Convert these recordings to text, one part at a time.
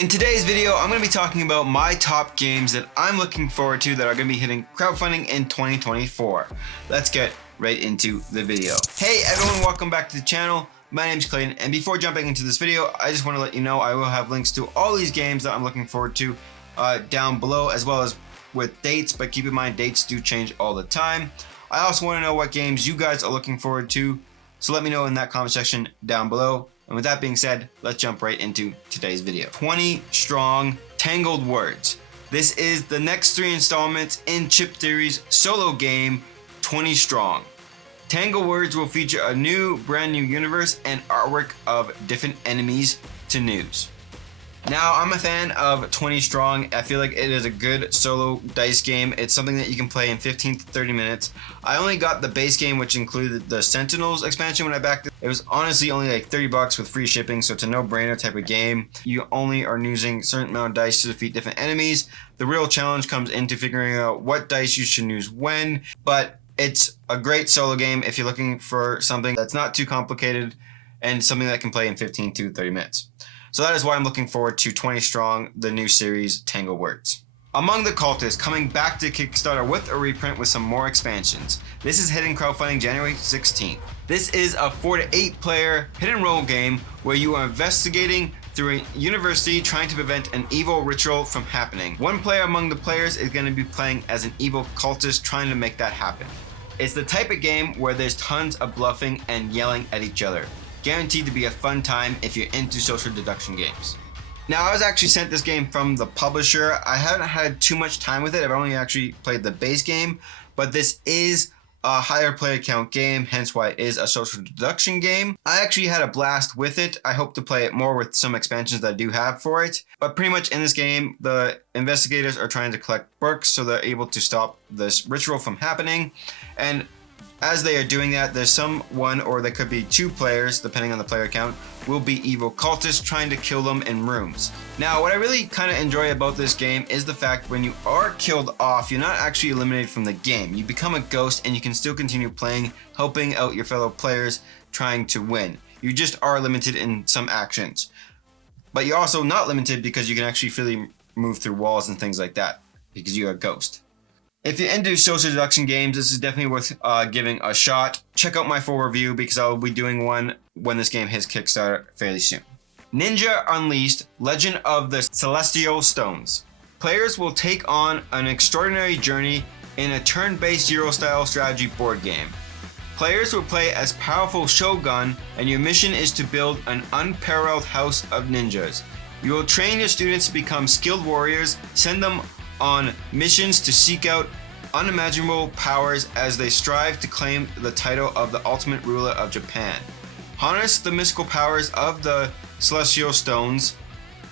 In today's video, I'm going to be talking about my top games that I'm looking forward to that are going to be hitting crowdfunding in 2024. Let's get right into the video. Hey everyone, welcome back to the channel. My name's Clayton, and before jumping into this video, I just want to let you know I will have links to all these games that I'm looking forward to down below, as well as with dates, but keep in mind dates do change all the time. I also want to know what games you guys are looking forward to, so let me know in that comment section down below. And with that being said, let's jump right into today's video. 20 Strong Tanglewoods. This is the next 3 installments in Chip Theory's solo game, 20 Strong. Tanglewoods will feature a brand new universe and artwork of different enemies to news. Now, I'm a fan of 20 Strong. I feel like it is a good solo dice game. It's something that you can play in 15 to 30 minutes. I only got the base game, which included the Sentinels expansion when I backed it. It was honestly only like 30 bucks with free shipping, so it's a no-brainer type of game. You only are using a certain amount of dice to defeat different enemies. The real challenge comes into figuring out what dice you should use when, but it's a great solo game if you're looking for something that's not too complicated and something that can play in 15 to 30 minutes. So that is why I'm looking forward to 20 Strong, the new series, Tanglewoods. Among the Cultists, coming back to Kickstarter with a reprint with some more expansions. This is hitting crowdfunding January 16th. This is a 4 to 8 player hit and roll game where you are investigating through a university trying to prevent an evil ritual from happening. One player among the players is going to be playing as an evil cultist trying to make that happen. It's the type of game where there's tons of bluffing and yelling at each other. Guaranteed to be a fun time if you're into social deduction games. Now, I was actually sent this game from the publisher. I haven't had too much time with it. I've only actually played the base game, but this is a higher player count game, hence why it is a social deduction game. I actually had a blast with it. I hope to play it more with some expansions that I do have for it. But pretty much in this game, the investigators are trying to collect books so they're able to stop this ritual from happening. And as they are doing that, there's someone, or there could be 2 players, depending on the player count, will be evil cultists trying to kill them in rooms. Now, what I really kind of enjoy about this game is the fact when you are killed off, you're not actually eliminated from the game. You become a ghost and you can still continue playing, helping out your fellow players trying to win. You just are limited in some actions. But you're also not limited because you can actually freely move through walls and things like that, because you're a ghost. If you're into social deduction games, this is definitely worth giving a shot. Check out my full review because I will be doing one when this game hits Kickstarter fairly soon. Ninija Unleashed: Legend of the Celestial Stones. Players will take on an extraordinary journey in a turn-based Euro-style strategy board game. Players will play as powerful Shogun, and your mission is to build an unparalleled house of ninjas. You will train your students to become skilled warriors, send them on missions to seek out unimaginable powers as they strive to claim the title of the ultimate ruler of Japan. Harness the mystical powers of the Celestial Stones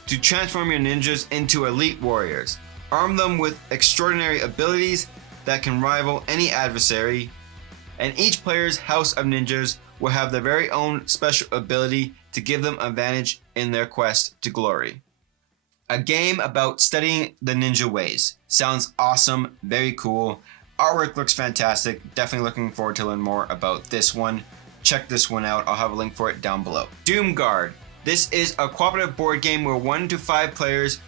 to transform your ninjas into elite warriors. Arm them with extraordinary abilities that can rival any adversary, and each player's house of ninjas will have their very own special ability to give them advantage in their quest to glory. A game about studying the ninja ways. Sounds awesome, very cool. Artwork looks fantastic. Definitely looking forward to learn more about this one. Check this one out. I'll have a link for it down below. Doomguard. This is a cooperative board game where 1 to 5 players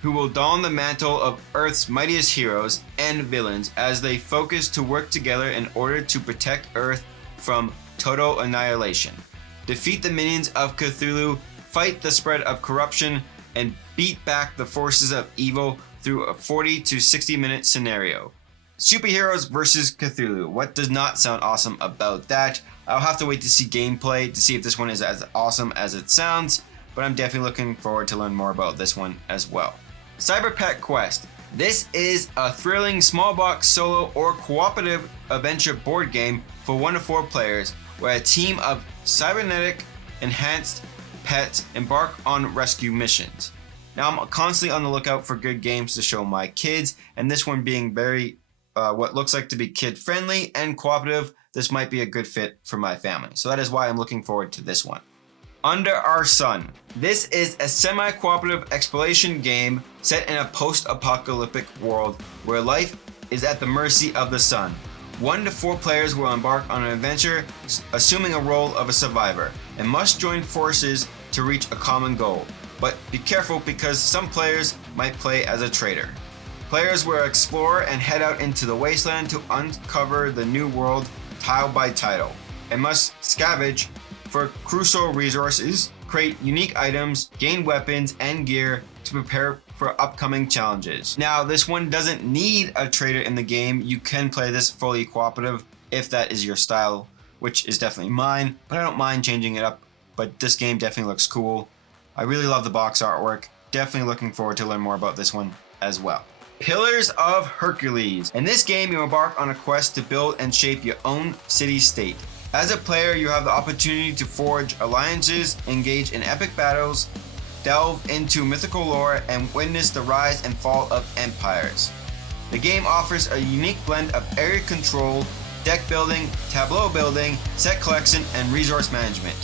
who will don the mantle of Earth's mightiest heroes and villains as they focus to work together in order to protect Earth from total annihilation. Defeat the minions of Cthulhu, fight the spread of corruption, and beat back the forces of evil through a 40 to 60 minute scenario. Superheroes versus Cthulhu. What does not sound awesome about that? I'll have to wait to see gameplay to see if this one is as awesome as it sounds, but I'm definitely looking forward to learn more about this one as well. Cyber Pet Quest. This is a thrilling small box solo or cooperative adventure board game for 1 to 4 players where a team of cybernetic enhanced pets embark on rescue missions. Now, I'm constantly on the lookout for good games to show my kids, and this one being very what looks like to be kid friendly and cooperative, this might be a good fit for my family. So that is why I'm looking forward to this one. Under Our Sun. This is a semi-cooperative exploration game set in a post-apocalyptic world where life is at the mercy of the sun. 1 to 4 players will embark on an adventure assuming a role of a survivor and must join forces to reach a common goal. but be careful because some players might play as a trader. Players will explore and head out into the wasteland to uncover the new world tile by tile, and must scavenge for crucial resources, create unique items, gain weapons and gear to prepare for upcoming challenges. Now, this one doesn't need a trader in the game. You can play this fully cooperative if that is your style, which is definitely mine, but I don't mind changing it up. But this game definitely looks cool. I really love the box artwork. Definitely looking forward to learn more about this one as well. Pillars of Hercules. In this game, you embark on a quest to build and shape your own city-state. As a player, you have the opportunity to forge alliances, engage in epic battles, delve into mythical lore, and witness the rise and fall of empires. The game offers a unique blend of area control, deck building, tableau building, set collection, and resource management.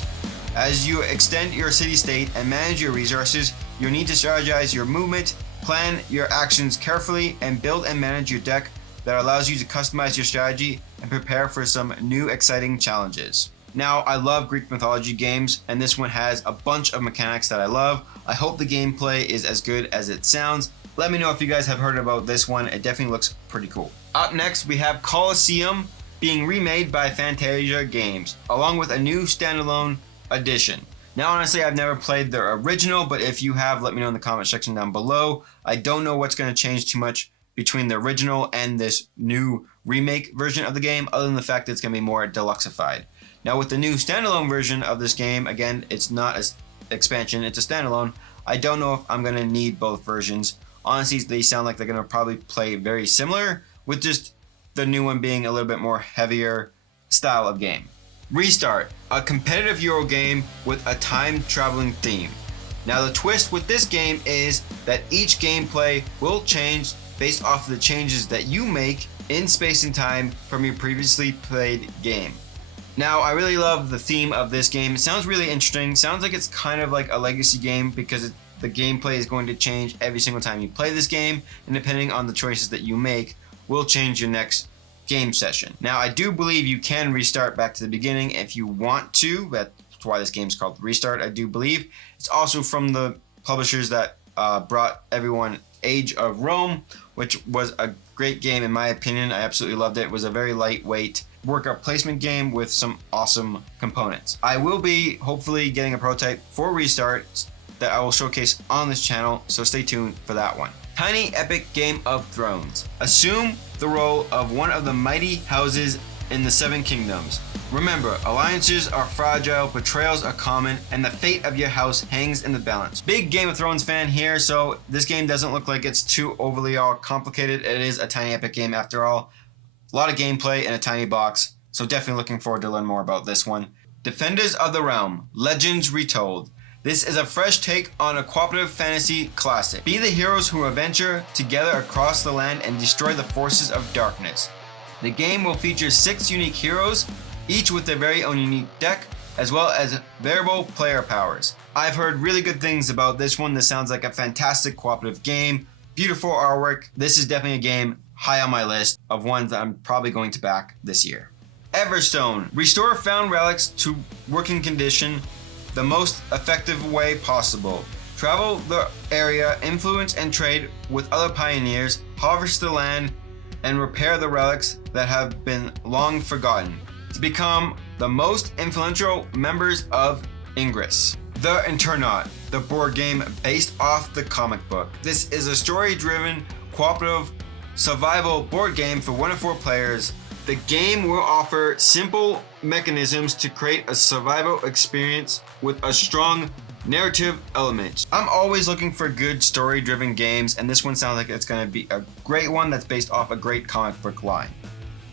As you extend your city-state and manage your resources, you'll need to strategize your movement, plan your actions carefully, and build and manage your deck that allows you to customize your strategy and prepare for some new exciting challenges. Now, I love Greek mythology games, and this one has a bunch of mechanics that I love. I hope the gameplay is as good as it sounds. Let me know if you guys have heard about this one. It definitely looks pretty cool. Up next, we have Colosseum being remade by Fantasia Games, along with a new standalone edition. Now, honestly, I've never played the original, but if you have, let me know in the comment section down below. I don't know what's going to change too much between the original and this new remake version of the game, other than the fact that it's going to be more deluxeified. Now, with the new standalone version of this game, again, it's not an expansion, it's a standalone. I don't know if I'm going to need both versions. Honestly, they sound like they're going to probably play very similar, with just the new one being a little bit more heavier style of game. Restart, a competitive Euro game with a time-traveling theme. Now, the twist with this game is that each gameplay will change based off of the changes that you make in space and time from your previously played game. Now, I really love the theme of this game. It sounds really interesting. Sounds like it's kind of like a legacy game because the gameplay is going to change every single time you play this game, and depending on the choices that you make, will change your next game session. Now, I do believe you can restart back to the beginning if you want to. That's why this game is called Restart, I do believe. It's also from the publishers that brought everyone Age of Rome, which was a great game in my opinion. I absolutely loved it. It was a very lightweight workout placement game with some awesome components. I will be hopefully getting a prototype for Restart that I will showcase on this channel, so stay tuned for that one. Tiny Epic Game of Thrones. Assume the role of one of the mighty houses in the Seven Kingdoms. Remember, alliances are fragile, betrayals are common, and the fate of your house hangs in the balance. Big Game of Thrones fan here, so this game doesn't look like it's too overly all complicated. It is a tiny epic game after all. A lot of gameplay in a tiny box, so definitely looking forward to learn more about this one. Defenders of the Realm, Legends Retold. This is a fresh take on a cooperative fantasy classic. Be the heroes who adventure together across the land and destroy the forces of darkness. The game will feature 6 unique heroes, each with their very own unique deck, as well as variable player powers. I've heard really good things about this one. This sounds like a fantastic cooperative game. Beautiful artwork. This is definitely a game high on my list of ones that I'm probably going to back this year. Everstone. Restore found relics to working condition the most effective way possible. Travel the area, influence and trade with other pioneers, harvest the land, and repair the relics that have been long forgotten to become the most influential members of Ignis. The Eternaut, the board game based off the comic book. This is a story-driven, cooperative survival board game for 1 to 4 players. The game will offer simple mechanisms to create a survival experience with a strong narrative element. I'm always looking for good story-driven games, and this one sounds like it's going to be a great one that's based off a great comic book line.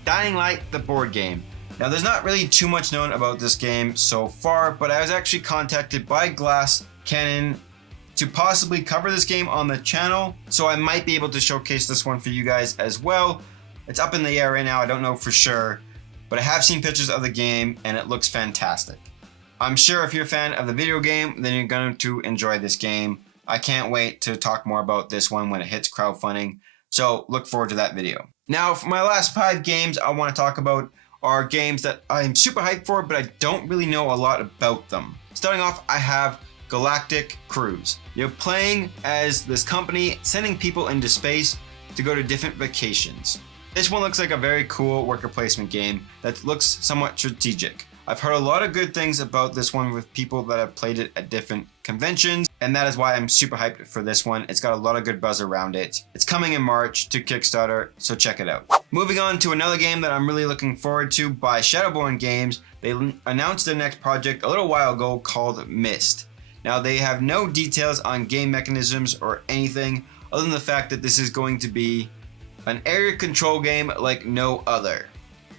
Dying Light, the board game. Now, there's not really too much known about this game so far, but I was actually contacted by Glass Cannon to possibly cover this game on the channel, so I might be able to showcase this one for you guys as well. It's up in the air right now, I don't know for sure, but I have seen pictures of the game and it looks fantastic. I'm sure if you're a fan of the video game, then you're going to enjoy this game. I can't wait to talk more about this one when it hits crowdfunding, so look forward to that video. Now, for my last 5 games I want to talk about are games that I'm super hyped for, but I don't really know a lot about them. Starting off, I have Galactic Cruise. You're playing as this company sending people into space to go to different vacations. This one looks like a very cool worker placement game that looks somewhat strategic. I've heard a lot of good things about this one with people that have played it at different conventions, and that is why I'm super hyped for this one. It's got a lot of good buzz around it. It's coming in March to Kickstarter, so check it out. Moving on to another game that I'm really looking forward to by Shadowborn Games. They announced their next project a little while ago called Mist. Now they have no details on game mechanisms or anything other than the fact that this is going to be an area control game like no other.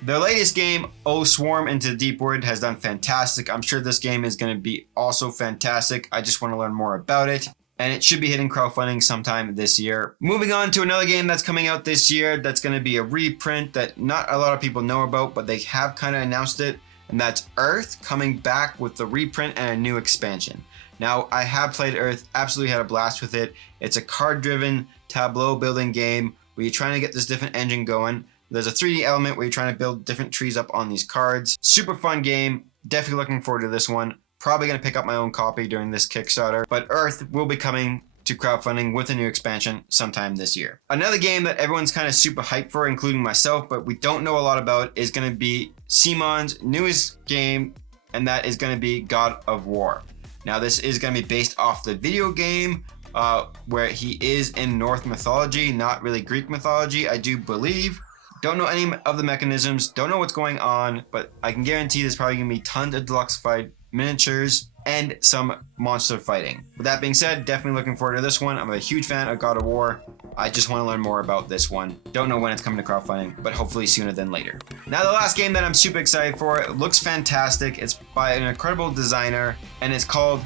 Their latest game, Oh Swarm into the Deep Wood, has done fantastic. I'm sure this game is going to be also fantastic. I just want to learn more about it. And it should be hitting crowdfunding sometime this year. Moving on to another game that's coming out this year that's going to be a reprint that not a lot of people know about, but they have kind of announced it. And that's Earth, coming back with the reprint and a new expansion. Now, I have played Earth, absolutely had a blast with it. It's a card-driven tableau building game where you're trying to get this different engine going. There's a 3D element where you're trying to build different trees up on these cards. Super fun game. Definitely looking forward to this one. Probably going to pick up my own copy during this Kickstarter. But Earth will be coming to crowdfunding with a new expansion sometime this year. Another game that everyone's kind of super hyped for, including myself, but we don't know a lot about, is going to be Cmon's newest game, and that is going to be God of War. Now this is going to be based off the video game, where he is in Norse mythology, not really Greek mythology, I do believe. Don't know any of the mechanisms, don't know what's going on, but I can guarantee there's probably going to be tons of deluxified miniatures and some monster fighting. With that being said, definitely looking forward to this one. I'm a huge fan of God of War. I just want to learn more about this one. Don't know when it's coming to crowdfunding, but hopefully sooner than later. Now the last game that I'm super excited for, it looks fantastic. It's by an incredible designer, and it's called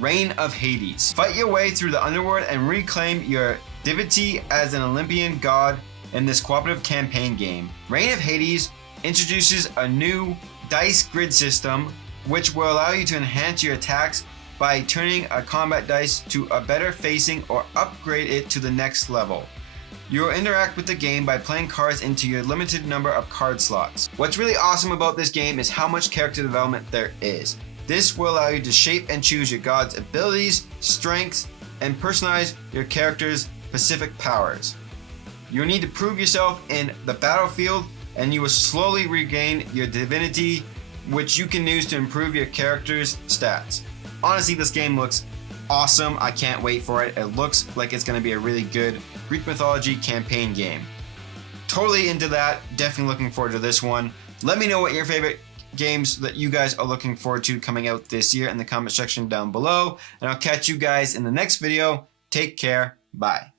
Reign of Hades. Fight your way through the underworld and reclaim your divinity as an Olympian god in this cooperative campaign game. Reign of Hades introduces a new dice grid system which will allow you to enhance your attacks by turning a combat dice to a better facing or upgrade it to the next level. You will interact with the game by playing cards into your limited number of card slots. What's really awesome about this game is how much character development there is. This will allow you to shape and choose your god's abilities, strengths, and personalize your character's specific powers. You will need to prove yourself in the battlefield, and you will slowly regain your divinity, which you can use to improve your character's stats. Honestly, this game looks awesome. I can't wait for it. It looks like it's going to be a really good Greek mythology campaign game. Totally into that. Definitely looking forward to this one. Let me know what your favorite games that you guys are looking forward to coming out this year in the comment section down below. And I'll catch you guys in the next video. Take care. Bye.